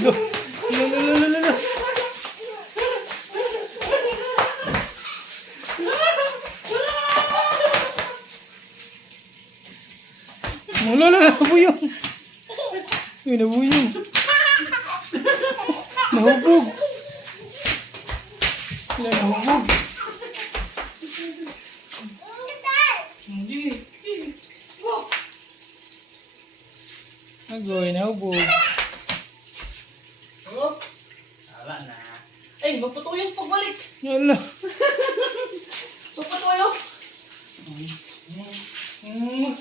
Lo, lo. Wala, nabuyong. Uy, nabuyong. Nahubog. Wala, nahubog. Agoy, nahubog. Oh, wala na. Ay, magpatuyong pagbalik. Wala. Magpatuyong. Mm.